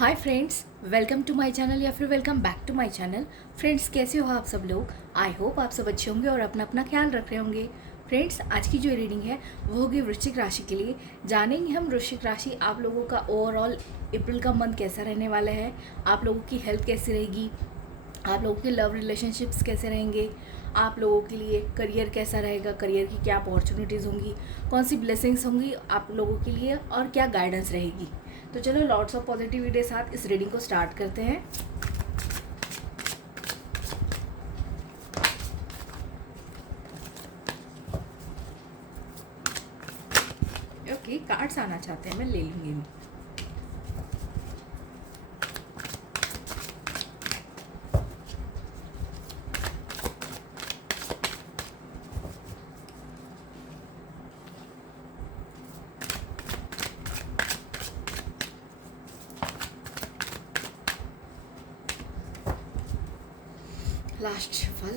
Hi friends, welcome to my channel या फिर welcome back to my channel. Friends, कैसे हो आप सब लोग? आई होप आप सब अच्छे होंगे और अपना अपना ख्याल रख रहे होंगे। फ्रेंड्स, आज की जो रीडिंग है वो होगी वृश्चिक राशि के लिए। जानेंगे हम वृश्चिक राशि आप लोगों का ओवरऑल अप्रैल का मंथ कैसा रहने वाला है, आप लोगों की हेल्थ कैसी रहेगी, आप लोगों के लव रिलेशनशिप्स कैसे रहेंगे, आप लोगों के लिए करियर कैसा रहेगा, करियर की क्या अपॉर्चुनिटीज़ होंगी, कौन सी ब्लेसिंग्स होंगी आप लोगों के लिए और क्या गाइडेंस रहेगी। तो चलो लॉट्स ऑफ पॉजिटिविटी के साथ इस रीडिंग को स्टार्ट करते हैं। ओके, कार्ड्स आना चाहते हैं, मैं ले लूँगी। Last shuffle.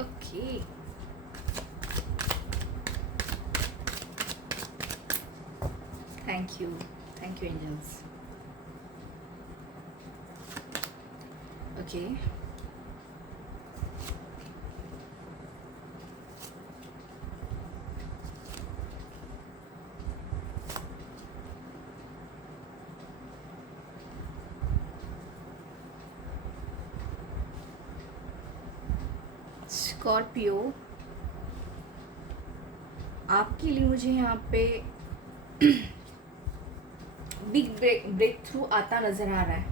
Okay, thank you angels. Okay, Scorpio, आपके लिए मुझे यहाँ पे बिग ब्रेक थ्रू आता नज़र आ रहा है।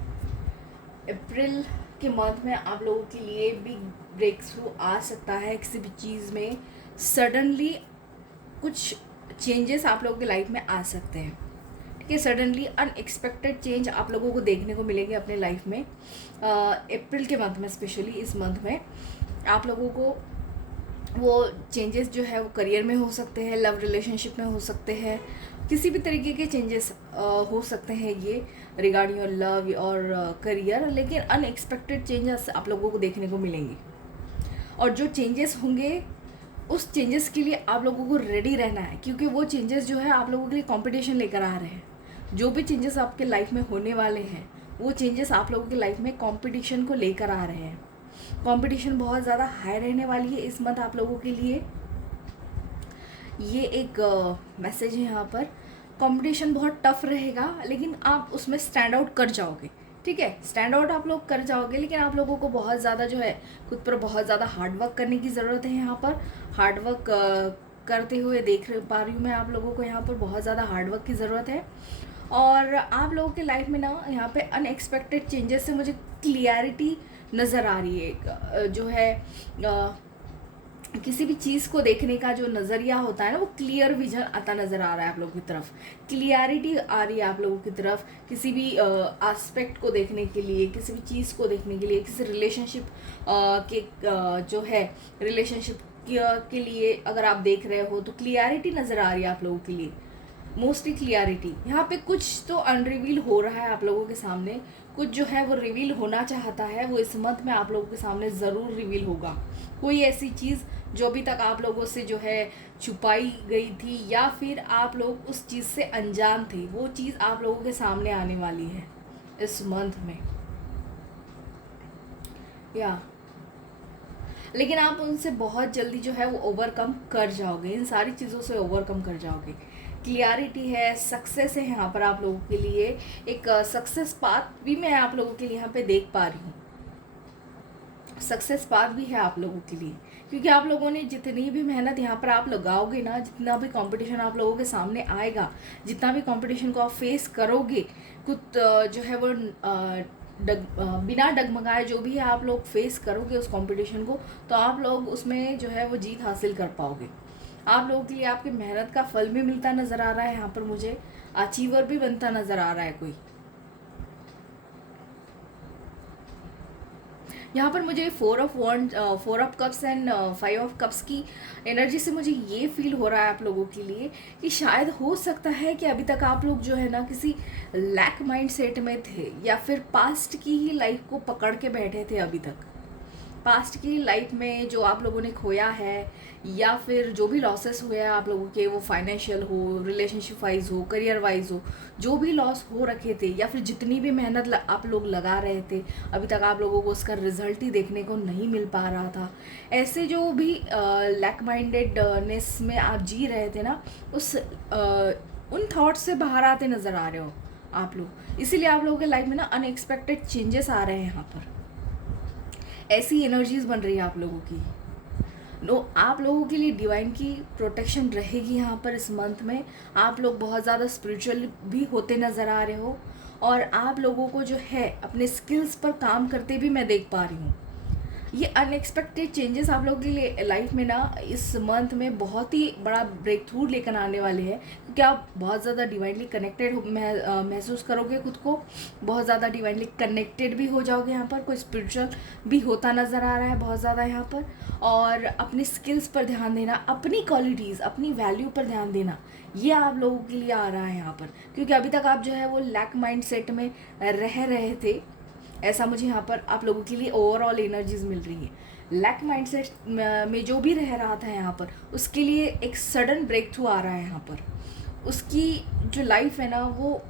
अप्रैल के मंथ में आप लोगों के लिए बिग ब्रेक थ्रू आ सकता है। किसी भी चीज़ में सडनली कुछ चेंजेस आप लोगों की लाइफ में आ सकते हैं। ठीक है, सडनली अनएक्सपेक्टेड चेंज आप लोगों को देखने को मिलेंगे अपने लाइफ में। अप्रैल के मंथ में, स्पेशली इस मंथ में आप लोगों को वो चेंजेस जो है वो करियर में हो सकते हैं, लव रिलेशनशिप में हो सकते हैं, किसी भी तरीके के चेंजेस हो सकते हैं ये रिगार्डिंग योर लव और करियर। लेकिन अनएक्सपेक्टेड चेंजेस आप लोगों को देखने को मिलेंगे और जो चेंजेस होंगे उस चेंजेस के लिए आप लोगों को रेडी रहना है, क्योंकि वो चेंजेस जो है आप लोगों के लिए कंपटीशन लेकर आ रहे हैं। जो भी चेंजेस आपके लाइफ में होने वाले हैं वो चेंजेस आप लोगों की लाइफ में कंपटीशन को लेकर आ रहे हैं। कंपटीशन बहुत ज़्यादा हाई रहने वाली है इस मंथ आप लोगों के लिए। ये एक मैसेज है यहाँ पर। कंपटीशन बहुत टफ रहेगा लेकिन आप उसमें स्टैंड आउट कर जाओगे। ठीक है, स्टैंड आउट आप लोग कर जाओगे, लेकिन आप लोगों को बहुत ज़्यादा जो है खुद पर बहुत ज़्यादा हार्ड वर्क करने की ज़रूरत है। यहाँ पर हार्ड वर्क करते हुए देख पा रही हूँ मैं आप लोगों को। यहाँ पर बहुत ज़्यादा हार्ड वर्क की ज़रूरत है और आप लोगों के लाइफ में ना यहाँ पे अनएक्सपेक्टेड चेंजेस से मुझे क्लियरिटी नज़र आ रही है। जो है किसी भी चीज़ को देखने का जो नज़रिया होता है ना, वो क्लियर विजन आता नज़र आ रहा है आप लोगों की तरफ। क्लियरिटी आ रही है आप लोगों की तरफ किसी भी एस्पेक्ट को देखने के लिए, किसी भी चीज़ को देखने के लिए, किसी रिलेशनशिप के जो है रिलेशनशिप के लिए अगर आप देख रहे हो तो क्लियरिटी नज़र आ रही है आप लोगों के लिए। मोस्टली क्लियरिटी यहाँ पे कुछ तो अनरिवील हो रहा है आप लोगों के सामने। कुछ जो है वो रिवील होना चाहता है, वो इस मंथ में आप लोगों के सामने ज़रूर रिवील होगा। कोई ऐसी चीज़ जो अभी तक आप लोगों से जो है छुपाई गई थी या फिर आप लोग उस चीज़ से अनजान थे, वो चीज़ आप लोगों के सामने आने वाली है इस मंथ में। या लेकिन आप उनसे बहुत जल्दी जो है वो ओवरकम कर जाओगे, इन सारी चीज़ों से ओवरकम कर जाओगे। क्लियरिटी है, सक्सेस है यहाँ पर आप लोगों के लिए। एक सक्सेस पाथ भी मैं आप लोगों के लिए यहाँ पे देख पा रही हूँ। सक्सेस पाथ भी है आप लोगों के लिए, क्योंकि आप लोगों ने जितनी भी मेहनत यहाँ पर आप लगाओगे ना, जितना भी कंपटीशन आप लोगों के सामने आएगा, जितना भी कंपटीशन को आप फेस करोगे, कुछ जो है वो बिना डगमगाए जो भी है आप लोग फेस करोगे उस कंपटीशन को, तो आप लोग उसमें जो है वो जीत हासिल कर पाओगे। आप लोगों के लिए आपकी मेहनत का फल भी मिलता नज़र आ रहा है यहाँ पर मुझे। अचीवर भी बनता नज़र आ रहा है कोई। यहाँ पर मुझे 4 of cups and 5 of cups की एनर्जी से मुझे ये फील हो रहा है आप लोगों के लिए कि शायद हो सकता है कि अभी तक आप लोग जो है ना किसी लैक माइंड सेट में थे या फिर पास्ट की ही लाइफ को पकड़ के बैठे थे अभी तक। पास्ट की लाइफ में जो आप लोगों ने खोया है या फिर जो भी लॉसेस हुए हैं आप लोगों के, वो फाइनेंशियल हो, रिलेशनशिप वाइज हो, करियर वाइज हो, जो भी लॉस हो रखे थे या फिर जितनी भी मेहनत आप लोग लगा रहे थे, अभी तक आप लोगों को उसका रिजल्ट ही देखने को नहीं मिल पा रहा था, ऐसे जो भी लैक माइंडेडनेस में आप जी रहे थे ना, उन थॉट्स से बाहर आते नज़र आ रहे हो आप लोग। इसीलिए आप लोगों के लाइफ में ना अनएक्सपेक्टेड चेंजेस आ रहे हैं यहाँ पर, ऐसी एनर्जीज बन रही है आप लोगों की। आप लोगों के लिए डिवाइन की प्रोटेक्शन रहेगी यहाँ पर इस मंथ में। आप लोग बहुत ज़्यादा स्पिरिचुअल भी होते नज़र आ रहे हो, और आप लोगों को जो है अपने स्किल्स पर काम करते भी मैं देख पा रही हूँ। ये अनएक्सपेक्टेड चेंजेस आप लोगों के लिए लाइफ में ना इस मंथ में बहुत ही बड़ा ब्रेक थ्रू लेकर आने वाले हैं, क्योंकि आप बहुत ज़्यादा डिवाइनली कनेक्टेड महसूस करोगे खुद को, बहुत ज़्यादा डिवाइनली कनेक्टेड भी हो जाओगे यहाँ पर। कोई स्पिरिचुअल भी होता नज़र आ रहा है बहुत ज़्यादा यहाँ पर। और अपनी स्किल्स पर ध्यान देना, अपनी क्वालिटीज़, अपनी वैल्यू पर ध्यान देना, ये आप लोगों के लिए आ रहा है यहाँ पर। क्योंकि अभी तक आप जो है वो लैक माइंड सेट में रह रहे थे, ऐसा मुझे यहाँ पर आप लोगों के लिए ओवरऑल एनर्जीज मिल रही है। लैक माइंडसेट में जो भी रह रहा था यहाँ पर, उसके लिए एक सडन ब्रेक थ्रू आ रहा है यहाँ पर। उसकी जो लाइफ है ना, वो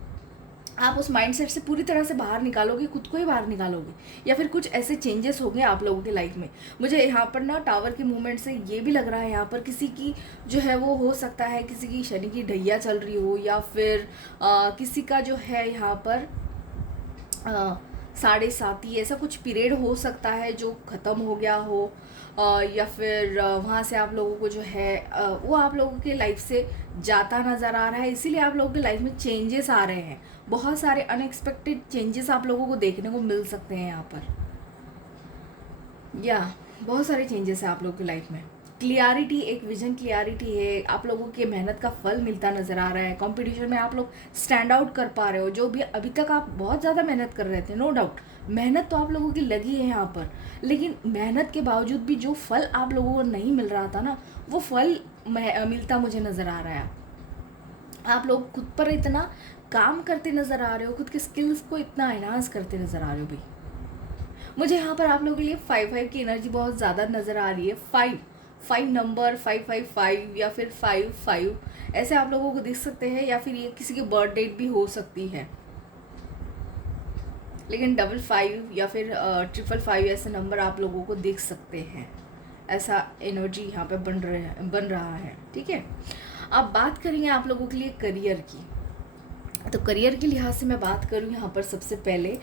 आप उस माइंडसेट से पूरी तरह से बाहर निकालोगे, खुद को ही बाहर निकालोगे, या फिर कुछ ऐसे चेंजेस हो गए आप लोगों की लाइफ में। मुझे यहाँ पर ना टावर के मूवमेंट से ये भी लग रहा है यहाँ पर किसी की जो है वो हो सकता है किसी की शनि की ढैया चल रही हो, या फिर किसी का जो है यहाँ पर 7.5 ऐसा कुछ पीरियड हो सकता है जो ख़त्म हो गया हो, या फिर वहाँ से आप लोगों को जो है वो आप लोगों के लाइफ से जाता नज़र आ रहा है। इसीलिए आप लोगों के लाइफ में चेंजेस आ रहे हैं, बहुत सारे अनएक्सपेक्टेड चेंजेस आप लोगों को देखने को मिल सकते हैं यहाँ पर। या बहुत सारे चेंजेस हैं आप लोगों की लाइफ में। क्लियरिटी, एक विजन क्लियरिटी है, आप लोगों के मेहनत का फल मिलता नज़र आ रहा है। कंपटीशन में आप लोग स्टैंड आउट कर पा रहे हो। जो भी अभी तक आप बहुत ज़्यादा मेहनत कर रहे थे, नो डाउट मेहनत तो आप लोगों की लगी है यहाँ पर, लेकिन मेहनत के बावजूद भी जो फल आप लोगों को नहीं मिल रहा था ना, वो फल मिलता मुझे नज़र आ रहा है। आप लोग खुद पर इतना काम करते नज़र आ रहे हो, खुद के स्किल्स को इतना एनहांस करते नज़र आ रहे हो भाई। मुझे यहाँ पर आप लोगों के लिए 5 की एनर्जी बहुत ज़्यादा नज़र आ रही है। 5 नंबर, 555 या फिर 55 ऐसे आप लोगों को दिख सकते हैं, या फिर ये किसी की बर्थ डेट भी हो सकती है। लेकिन 55 या फिर 555 ऐसे नंबर आप लोगों को दिख सकते हैं, ऐसा एनर्जी यहाँ पे बन रहा है। ठीक है, अब बात करेंगे आप लोगों के लिए करियर की। तो करियर के लिहाज से मैं बात करूँ यहाँ पर सबसे पहले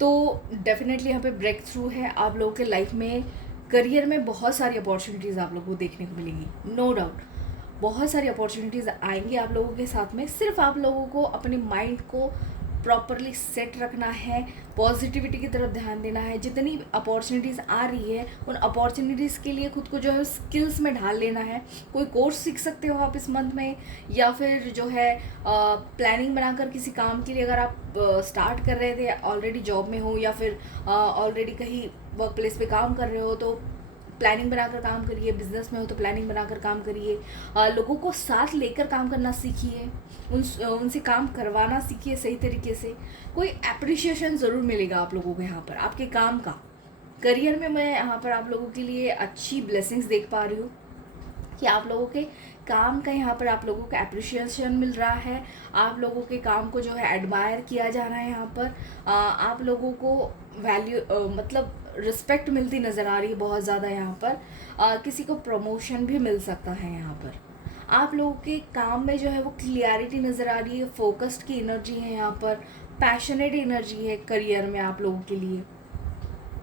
तो डेफिनेटली यहाँ पे ब्रेक थ्रू है आप लोगों के लाइफ में। करियर में बहुत सारी अपॉर्चुनिटीज़ आप लोगों को देखने को मिलेंगी, नो डाउट बहुत सारी अपॉर्चुनिटीज़ आएंगी आप लोगों के साथ में। सिर्फ आप लोगों को अपने माइंड को प्रॉपरली सेट रखना है, पॉजिटिविटी की तरफ ध्यान देना है। जितनी अपॉर्चुनिटीज़ आ रही है उन अपॉर्चुनिटीज़ के लिए खुद को जो है स्किल्स में ढाल लेना है। कोई कोर्स सीख सकते हो आप इस मंथ में, या फिर जो है प्लानिंग बनाकर किसी काम के लिए अगर आप स्टार्ट कर रहे थे, ऑलरेडी जॉब में हो या फिर ऑलरेडी कहीं वर्क प्लेस पे काम कर रहे हो, तो प्लानिंग बनाकर काम करिए। बिजनेस में हो तो प्लानिंग बनाकर काम करिए। लोगों को साथ लेकर काम करना सीखिए, उनसे काम करवाना सीखिए सही तरीके से। कोई एप्रिशिएशन ज़रूर मिलेगा आप लोगों को यहाँ पर आपके काम का। करियर में मैं यहाँ पर आप लोगों के लिए अच्छी ब्लेसिंग्स देख पा रही हूँ कि आप लोगों के काम का यहाँ पर आप लोगों को एप्रिशिएशन मिल रहा है। आप लोगों के काम को जो है एडमायर किया जा रहा है यहाँ पर। आप लोगों को वैल्यू मतलब रिस्पेक्ट मिलती नज़र आ रही है बहुत ज़्यादा यहाँ पर। किसी को प्रमोशन भी मिल सकता है यहाँ पर। आप लोगों के काम में जो है वो क्लियरिटी नज़र आ रही है, फोकस्ड की एनर्जी है यहाँ पर, पैशनेट एनर्जी है करियर में आप लोगों के लिए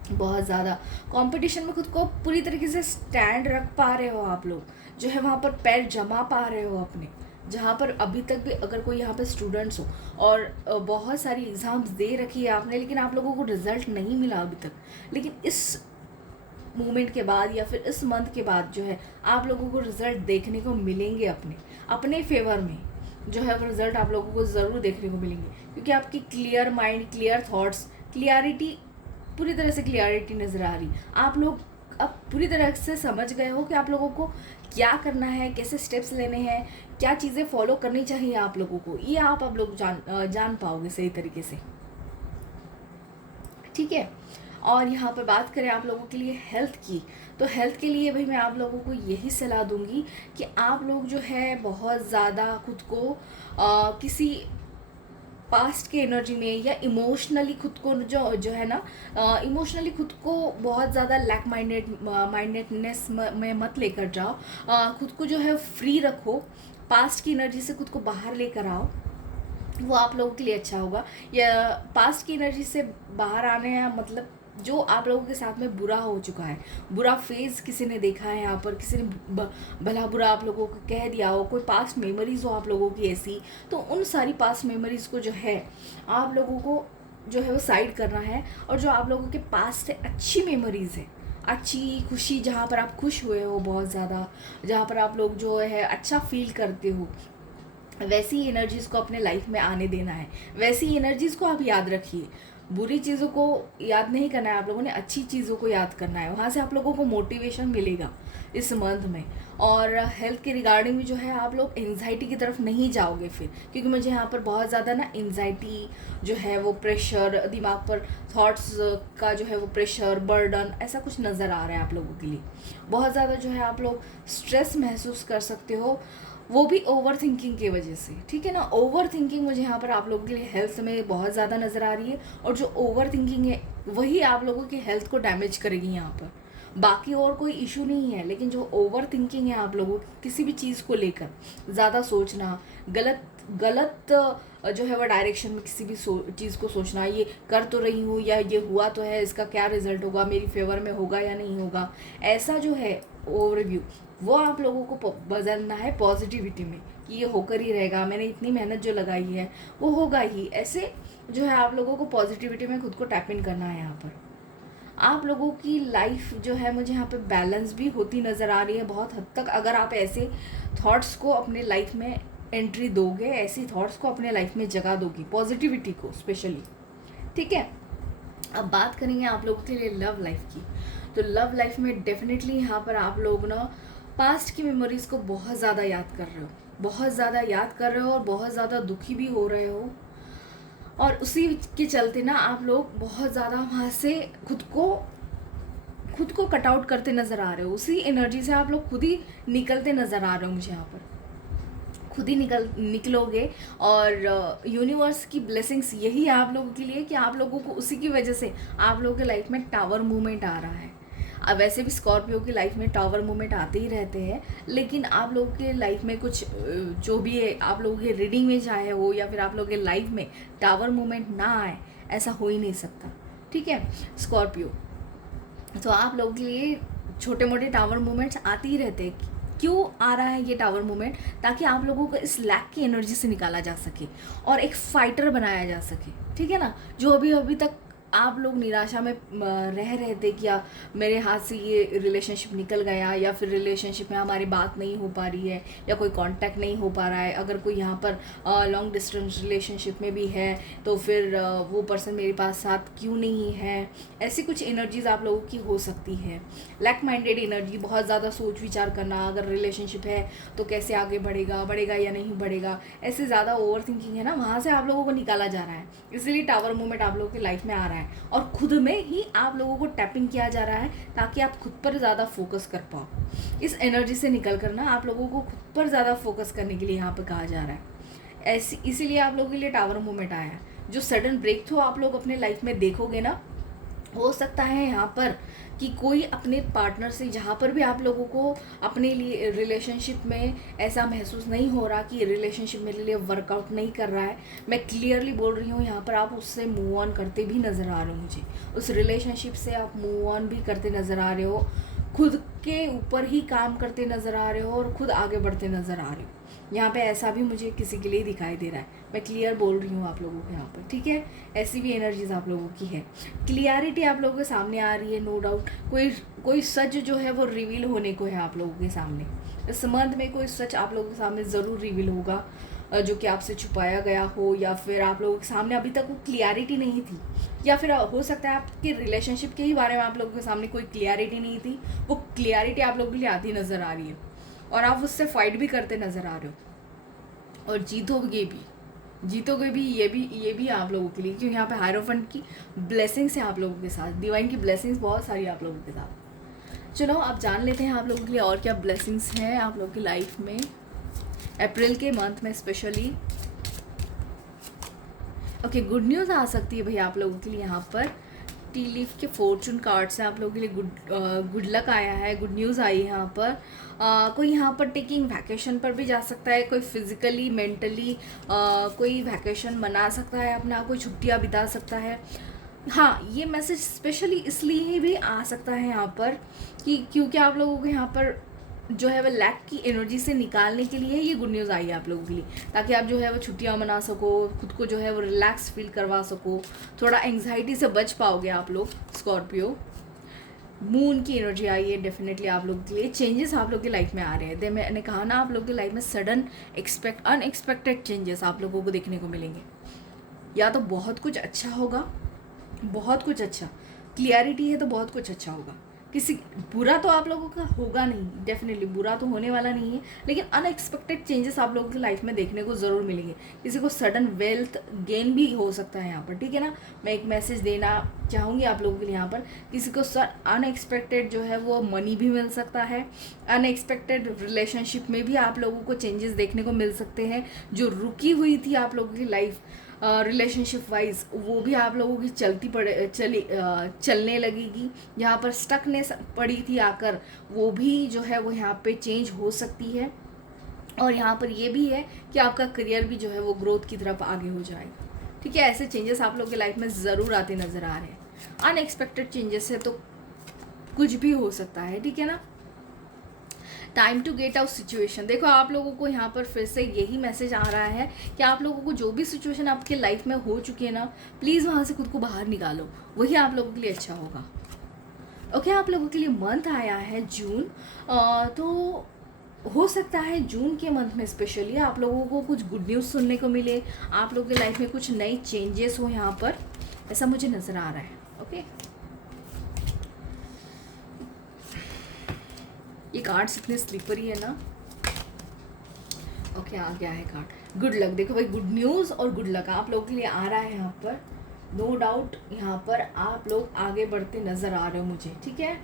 बहुत ज़्यादा। कंपटीशन में खुद को पूरी तरीके से स्टैंड रख पा रहे हो आप लोग, जो है वहाँ पर पैर जमा पा रहे हो अपने। जहाँ पर अभी तक भी अगर कोई यहाँ पे स्टूडेंट्स हो और बहुत सारी एग्ज़ाम्स दे रखी है आपने, लेकिन आप लोगों को रिज़ल्ट नहीं मिला अभी तक, लेकिन इस मूवमेंट के बाद या फिर इस मंथ के बाद जो है आप लोगों को रिज़ल्ट देखने को मिलेंगे अपने फेवर में। जो है वो रिज़ल्ट आप लोगों को ज़रूर देखने को मिलेंगे, क्योंकि आपकी clear mind, clear thoughts, clarity, पूरी तरह से क्लियरिटी नज़र आ रही। आप लोग अब पूरी तरह से समझ गए हो कि आप लोगों को क्या करना है, कैसे स्टेप्स लेने हैं, क्या चीज़ें फॉलो करनी चाहिए आप लोगों को। ये आप लोग जान पाओगे सही तरीके से। ठीक है, और यहाँ पर बात करें आप लोगों के लिए हेल्थ की, तो हेल्थ के लिए भाई मैं आप लोगों को यही सलाह दूंगी कि आप लोग जो है बहुत ज़्यादा खुद को किसी पास्ट के एनर्जी में या इमोशनली खुद को जो जो है ना, इमोशनली खुद को बहुत ज़्यादा लैक माइंडेडनेस में मत लेकर जाओ। खुद को जो है फ्री रखो, पास्ट की एनर्जी से खुद को बाहर लेकर आओ, वो आप लोगों के लिए अच्छा होगा। या पास्ट की एनर्जी से बाहर आने का मतलब जो आप लोगों के साथ में बुरा हो चुका है, बुरा फेज किसी ने देखा है यहाँ पर, किसी ने भला बुरा आप लोगों को कह दिया हो, कोई पास्ट मेमोरीज हो आप लोगों की ऐसी, तो उन सारी पास्ट मेमोरीज को जो है आप लोगों को जो है वो साइड करना है। और जो आप लोगों के पास्ट से अच्छी मेमोरीज है, अच्छी खुशी, जहाँ पर आप खुश हुए हो बहुत ज़्यादा, जहाँ पर आप लोग जो है अच्छा फील करते हो, वैसी एनर्जीज़ को अपने लाइफ में आने देना है। वैसी एनर्जीज़ को आप याद रखिए, बुरी चीज़ों को याद नहीं करना है आप लोगों ने, अच्छी चीज़ों को याद करना है। वहाँ से आप लोगों को मोटिवेशन मिलेगा इस मंथ में। और हेल्थ के रिगार्डिंग में जो है आप लोग एंजाइटी की तरफ नहीं जाओगे फिर, क्योंकि मुझे यहाँ पर बहुत ज़्यादा ना एंजाइटी जो है वो प्रेशर, दिमाग पर थॉट्स का जो है वो प्रेशर, बर्डन, ऐसा कुछ नज़र आ रहा है आप लोगों के लिए। बहुत ज़्यादा जो है आप लोग स्ट्रेस महसूस कर सकते हो, वो भी ओवर थिंकिंग की वजह से, ठीक है ना। ओवर थिंकिंग मुझे यहाँ पर आप लोगों के लिए हेल्थ में बहुत ज़्यादा नज़र आ रही है, और जो ओवर थिंकिंग है वही आप लोगों की हेल्थ को डैमेज करेगी यहाँ पर। बाकी और कोई इशू नहीं है, लेकिन जो ओवर थिंकिंग है आप लोगों की किसी भी चीज़ को लेकर, ज़्यादा सोचना, गलत गलत जो है वो डायरेक्शन में किसी भी चीज़ को सोचना, ये कर तो रही हूँ या ये हुआ तो है, इसका क्या रिजल्ट होगा, मेरी फेवर में होगा या नहीं होगा, ऐसा जो है ओवरव्यू, वो आप लोगों को बदलना है पॉजिटिविटी में कि ये होकर ही रहेगा, मैंने इतनी मेहनत जो लगाई है वो होगा ही। ऐसे जो है आप लोगों को पॉजिटिविटी में खुद को टैप इन करना है। यहाँ पर आप लोगों की लाइफ जो है मुझे यहाँ पे बैलेंस भी होती नज़र आ रही है बहुत हद तक, अगर आप ऐसे थॉट्स को अपने लाइफ में एंट्री दोगे, ऐसी थॉट्स को अपने लाइफ में जगा दोगी, पॉजिटिविटी को स्पेशली, ठीक है। अब बात करेंगे आप लोगों के लिए लव लाइफ की, तो लव लाइफ में डेफिनेटली यहाँ पर आप लोग ना पास्ट की मेमोरीज़ को बहुत ज़्यादा याद कर रहे हो, बहुत ज़्यादा याद कर रहे हो, और बहुत ज़्यादा दुखी भी हो रहे हो, और उसी के चलते ना आप लोग बहुत ज़्यादा वहाँ से खुद को कट आउट करते नज़र आ रहे हो। उसी एनर्जी से आप लोग खुद ही निकलते नज़र आ रहे हो मुझे यहाँ पर, खुद ही निकलोगे। और यूनिवर्स की ब्लेसिंग्स यही है आप लोगों के लिए कि आप लोगों को उसी की वजह से आप लोगों के लाइफ में टावर मूवमेंट आ रहा है। अब वैसे भी स्कॉर्पियो की लाइफ में टावर मूवमेंट आते ही रहते हैं, लेकिन आप लोगों के लाइफ में कुछ जो भी है, आप लोगों के रीडिंग में चाहे हो या फिर आप लोगों के लाइफ में टावर मूवमेंट ना आए, ऐसा हो ही नहीं सकता, ठीक है स्कॉर्पियो। तो आप लोगों के लिए छोटे मोटे टावर मूवमेंट्स आते ही रहते हैं। क्यों आ रहा है ये टावर मूवमेंट? ताकि आप लोगों को इस लैक की एनर्जी से निकाला जा सके और एक फाइटर बनाया जा सके, ठीक है ना। जो अभी तक आप लोग निराशा में रह रहे थे कि मेरे हाथ से ये रिलेशनशिप निकल गया, या फिर रिलेशनशिप में हमारी बात नहीं हो पा रही है, या कोई कांटेक्ट नहीं हो पा रहा है, अगर कोई यहाँ पर लॉन्ग डिस्टेंस रिलेशनशिप में भी है तो फिर वो पर्सन मेरे पास साथ क्यों नहीं है, ऐसी कुछ एनर्जीज आप लोगों की हो सकती है। लैक माइंडेड एनर्जी, बहुत ज़्यादा सोच विचार करना, अगर रिलेशनशिप है तो कैसे आगे बढ़ेगा या नहीं बढ़ेगा, ऐसे ज़्यादा ओवर थिंकिंग है ना, वहाँ से आप लोगों को निकाला जा रहा है। इसलिए टावर मूवमेंट आप लोगों की लाइफ में आ रहा है, और खुद में ही आप लोगों को टैपिंग किया जा रहा है ताकि आप खुद पर ज़्यादा फोकस कर पाओ। इस एनर्जी से निकल कर ना आप लोगों को खुद पर ज़्यादा फोकस करने के लिए यहाँ पर कहा जा रहा है। इसीलिए आप लोगों के लिए टावर मूवमेंट आया है। जो सडन ब्रेक थ्रू आप लोग अपने लाइफ में देखोगे ना, हो सकता है यहाँ पर कि कोई अपने पार्टनर से, जहाँ पर भी आप लोगों को अपने लिए रिलेशनशिप में ऐसा महसूस नहीं हो रहा कि रिलेशनशिप मेरे लिए वर्कआउट नहीं कर रहा है, मैं क्लियरली बोल रही हूँ, यहाँ पर आप उससे मूव ऑन करते भी नज़र आ रहे हो मुझे, उस रिलेशनशिप से आप मूव ऑन भी करते नज़र आ रहे हो, खुद के ऊपर ही काम करते नज़र आ रहे हो और खुद आगे बढ़ते नज़र आ रहे हो। यहाँ पे ऐसा भी मुझे किसी के लिए दिखाई दे रहा है, मैं क्लियर बोल रही हूँ आप लोगों को यहाँ पर, ठीक है। ऐसी भी एनर्जीज आप लोगों की है, क्लियरिटी आप लोगों के सामने आ रही है, नो डाउट। कोई सच जो है वो रिवील होने को है आप लोगों के सामने। इस संबंध में कोई सच आप लोगों के सामने ज़रूर रिवील होगा जो कि आपसे छुपाया गया हो, या फिर आप लोगों के सामने अभी तक वो क्लियरिटी नहीं थी, या फिर हो सकता है आपके रिलेशनशिप के ही बारे में आप लोगों के सामने कोई क्लियरिटी नहीं थी, वो क्लियरिटी आप लोगों के लिए आधी नज़र आ रही है और आप उससे फाइट भी करते नज़र आ रहे हो और जीतोगे भी, जीतोगे भी, ये भी आप लोगों के लिए, क्योंकि यहाँ पे हायरोफेंट की ब्लेसिंग्स है आप लोगों के साथ, डिवाइन की ब्लेसिंग्स बहुत सारी आप लोगों के साथ। चलो आप जान लेते हैं आप लोगों के लिए और क्या ब्लेसिंग्स हैं आप लोगों की लाइफ में अप्रैल के मंथ में स्पेशली। ओके, गुड न्यूज़ आ सकती है भैया आप लोगों के लिए। यहाँ पर टी लीफ के फॉर्चून कार्ड से आप लोगों के लिए गुड लक आया है, गुड न्यूज़ आई है यहाँ पर। कोई यहाँ पर टेकिंग वैकेशन पर भी जा सकता है, कोई फिजिकली मेंटली कोई वैकेशन मना सकता है अपना, कोई छुट्टियाँ बिता सकता है। हाँ, ये मैसेज स्पेशली इसलिए भी आ सकता है यहाँ पर कि क्योंकि आप लोगों को यहाँ पर जो है वो लैक की एनर्जी से निकालने के लिए ये गुड न्यूज़ आई है आप लोगों के लिए, ताकि आप जो है वो छुट्टियाँ मना सको, खुद को जो है वो रिलैक्स फील करवा सको, थोड़ा एंग्जाइटी से बच पाओगे आप लोग। स्कॉर्पियो मून की एनर्जी आई है डेफिनेटली आप लोगों के लिए। चेंजेस आप लोग की लाइफ में आ रहे हैं, मैंने कहा ना आप लोग की लाइफ में सडन अनएक्सपेक्टेड चेंजेस आप लोगों को देखने को मिलेंगे। या तो बहुत कुछ अच्छा होगा, बहुत कुछ अच्छा, क्लियरिटी है तो बहुत कुछ अच्छा होगा। किसी बुरा तो आप लोगों का होगा नहीं, डेफिनेटली बुरा तो होने वाला नहीं है, लेकिन अनएक्सपेक्टेड चेंजेस आप लोगों की लाइफ में देखने को ज़रूर मिलेंगे। किसी को सडन वेल्थ गेन भी हो सकता है यहाँ पर, ठीक है ना। मैं एक मैसेज देना चाहूँगी आप लोगों के लिए यहाँ पर, किसी को अनएक्सपेक्टेड जो है वो मनी भी मिल सकता है। अनएक्सपेक्टेड रिलेशनशिप में भी आप लोगों को चेंजेस देखने को मिल सकते हैं। जो रुकी हुई थी आप लोगों की लाइफ रिलेशनशिप वाइज, वो भी आप लोगों की चलने लगेगी। यहाँ पर स्टकनेस पड़ी थी आकर, वो भी जो है वो यहाँ पे चेंज हो सकती है। और यहाँ पर ये भी है कि आपका करियर भी जो है वो ग्रोथ की तरफ आगे हो जाएगा, ठीक है। ऐसे चेंजेस आप लोगों की लाइफ में ज़रूर आते नज़र आ रहे हैं। अनएक्सपेक्टेड चेंजेस है तो कुछ भी हो सकता है, ठीक है ना। Time to get out situation, देखो आप लोगों को यहाँ पर फिर से यही मैसेज आ रहा है कि आप लोगों को जो भी सिचुएशन आपके लाइफ में हो चुकी है ना, प्लीज़ वहाँ से खुद को बाहर निकालो, वही आप लोगों के लिए अच्छा होगा। ओके, आप लोगों के लिए मंथ आया है जून, तो हो सकता है जून के मंथ में स्पेशली आप लोगों को कुछ गुड न्यूज़ सुनने को मिले, आप लोगों की लाइफ में कुछ नई चेंजेस हो यहाँ पर, ऐसा मुझे नज़र आ रहा है। ओके, ये कार्ड्स इतने स्लीपरी है ना। ओके, आ गया है कार्ड गुड लक। देखो भाई, गुड न्यूज़ और गुड लक आप लोगों के लिए आ रहा है यहाँ पर, नो डाउट यहाँ पर आप लोग आगे बढ़ते नज़र आ रहे हो मुझे, ठीक है।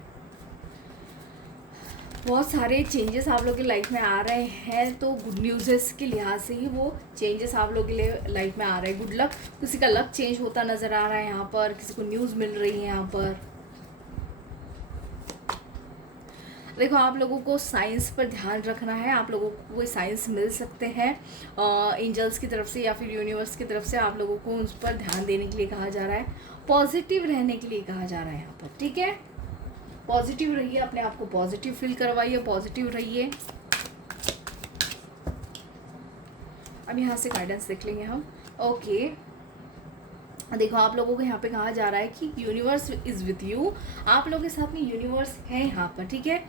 बहुत सारे चेंजेस आप लोग की लाइफ में आ रहे हैं, तो गुड न्यूज़ के लिहाज से ही वो चेंजेस आप लोग के लिए लाइफ में आ रहे हैं। गुड लक, किसी का लक चेंज होता नज़र आ रहा है यहाँ पर, किसी को न्यूज़ मिल रही है यहाँ पर। देखो आप लोगों को साइंस पर ध्यान रखना है, आप लोगों को कोई साइंस मिल सकते हैं एंजल्स की तरफ से या फिर यूनिवर्स की तरफ से, आप लोगों को उस पर ध्यान देने के लिए कहा जा रहा है, पॉजिटिव रहने के लिए कहा जा रहा है यहाँ पर, ठीक है। पॉजिटिव रहिए, अपने आप को पॉजिटिव फील करवाइए, पॉजिटिव रहिए। अब यहाँ से गाइडेंस देख लेंगे हम। ओके, देखो आप लोगों को यहाँ पे कहा जा रहा है कि यूनिवर्स इज़ विथ यू, आप लोगों के साथ में यूनिवर्स है यहाँ पर, ठीक है।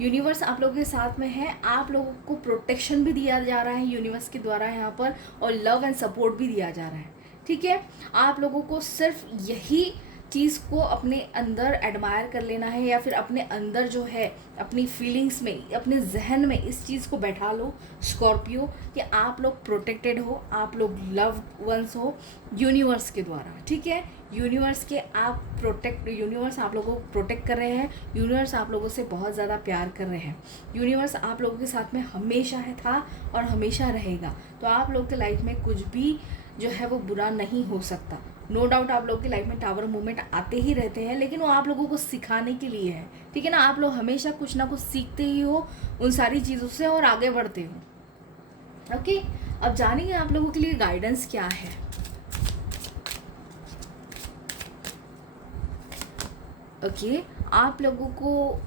यूनिवर्स आप लोगों के साथ में है, आप लोगों को प्रोटेक्शन भी दिया जा रहा है यूनिवर्स के द्वारा यहाँ पर, और लव एंड सपोर्ट भी दिया जा रहा है, ठीक है। आप लोगों को सिर्फ यही चीज़ को अपने अंदर एडमायर कर लेना है, या फिर अपने अंदर जो है अपनी फीलिंग्स में, अपने जहन में इस चीज़ को बैठा लो स्कॉर्पियो, कि आप लोग प्रोटेक्टेड हो, आप लोग लव वंस हो यूनिवर्स के द्वारा, ठीक है। यूनिवर्स के यूनिवर्स आप लोगों को प्रोटेक्ट कर रहे हैं, यूनिवर्स आप लोगों से बहुत ज़्यादा प्यार कर रहे हैं, यूनिवर्स आप लोगों के साथ में हमेशा है, था और हमेशा रहेगा। तो आप लोग के लाइफ में कुछ भी जो है वो बुरा नहीं हो सकता। नो डाउट आप लोगों की लाइफ में टावर मूवमेंट आते ही रहते हैं, लेकिन वो आप लोगों को सिखाने के लिए है, ठीक है ना। आप लोग हमेशा कुछ ना कुछ सीखते ही हो उन सारी चीज़ों से और आगे बढ़ते हो। ओके, अब जानेंगे आप लोगों के लिए गाइडेंस क्या है। ओके, आप लोगों को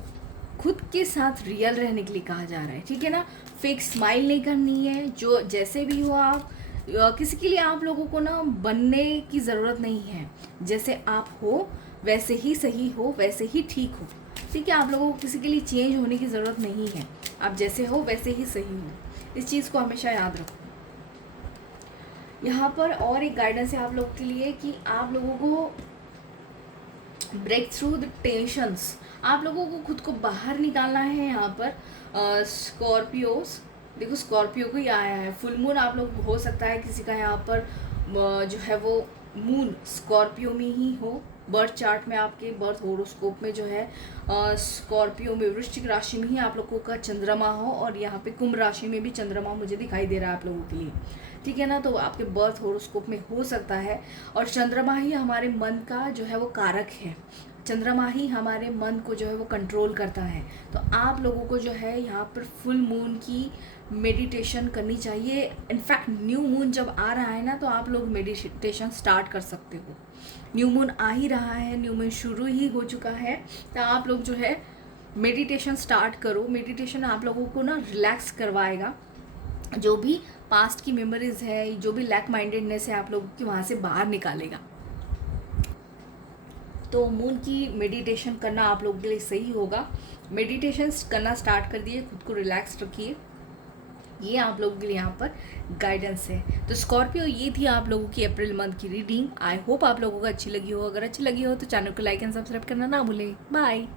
खुद के साथ रियल रहने के लिए कहा जा रहा है, ठीक है ना। फेक स्माइल नहीं करनी है, जो जैसे भी हो आप, किसी के लिए आप लोगों को ना बनने की ज़रूरत नहीं है, जैसे आप हो वैसे ही सही हो, वैसे ही ठीक हो, ठीक है। आप लोगों को किसी के लिए चेंज होने की ज़रूरत नहीं है, आप जैसे हो वैसे ही सही हो, इस चीज़ को हमेशा याद रखो। यहाँ पर और एक गाइडेंस है आप लोगों के लिए कि आप लोगों को ब्रेक थ्रू द टेंशंस, आप लोगों को खुद को बाहर निकालना है यहाँ पर स्कॉर्पियोस, देखो स्कॉर्पियो को ही आया है फुल मून। आप लोग हो सकता है किसी का यहाँ पर जो है वो मून स्कॉर्पियो में ही हो, बर्थ चार्ट में आपके बर्थ होरोस्कोप में जो है स्कॉर्पियो में वृश्चिक राशि में ही आप लोगों का चंद्रमा हो, और यहाँ पे कुंभ राशि में भी चंद्रमा मुझे दिखाई दे रहा है आप लोगों के लिए, ठीक है ना। तो आपके बर्थ होरोस्कोप में हो सकता है, और चंद्रमा ही हमारे मन का जो है वो कारक है, चंद्रमा ही हमारे मन को जो है वो कंट्रोल करता है। तो आप लोगों को जो है यहाँ पर फुल मून की मेडिटेशन करनी चाहिए। इनफैक्ट न्यू मून जब आ रहा है ना, तो आप लोग मेडिटेशन स्टार्ट कर सकते हो। न्यू मून आ ही रहा है, न्यू मून शुरू ही हो चुका है, तो आप लोग जो है मेडिटेशन स्टार्ट करो। मेडिटेशन आप लोगों को ना रिलैक्स करवाएगा, जो भी पास्ट की मेमोरीज है, जो भी लैक माइंडेडनेस है आप लोगों की, वहाँ से बाहर निकालेगा। तो मून की मेडिटेशन करना आप लोगों के लिए सही होगा। मेडिटेशन करना स्टार्ट कर दिए, खुद को रिलैक्स रखिए, ये आप लोगों के लिए यहाँ पर गाइडेंस है। तो स्कॉर्पियो, ये थी आप लोगों की अप्रैल मंथ की रीडिंग। आई होप आप लोगों को अच्छी लगी हो। अगर अच्छी लगी हो तो चैनल को लाइक एंड सब्सक्राइब करना ना भूलें। बाय।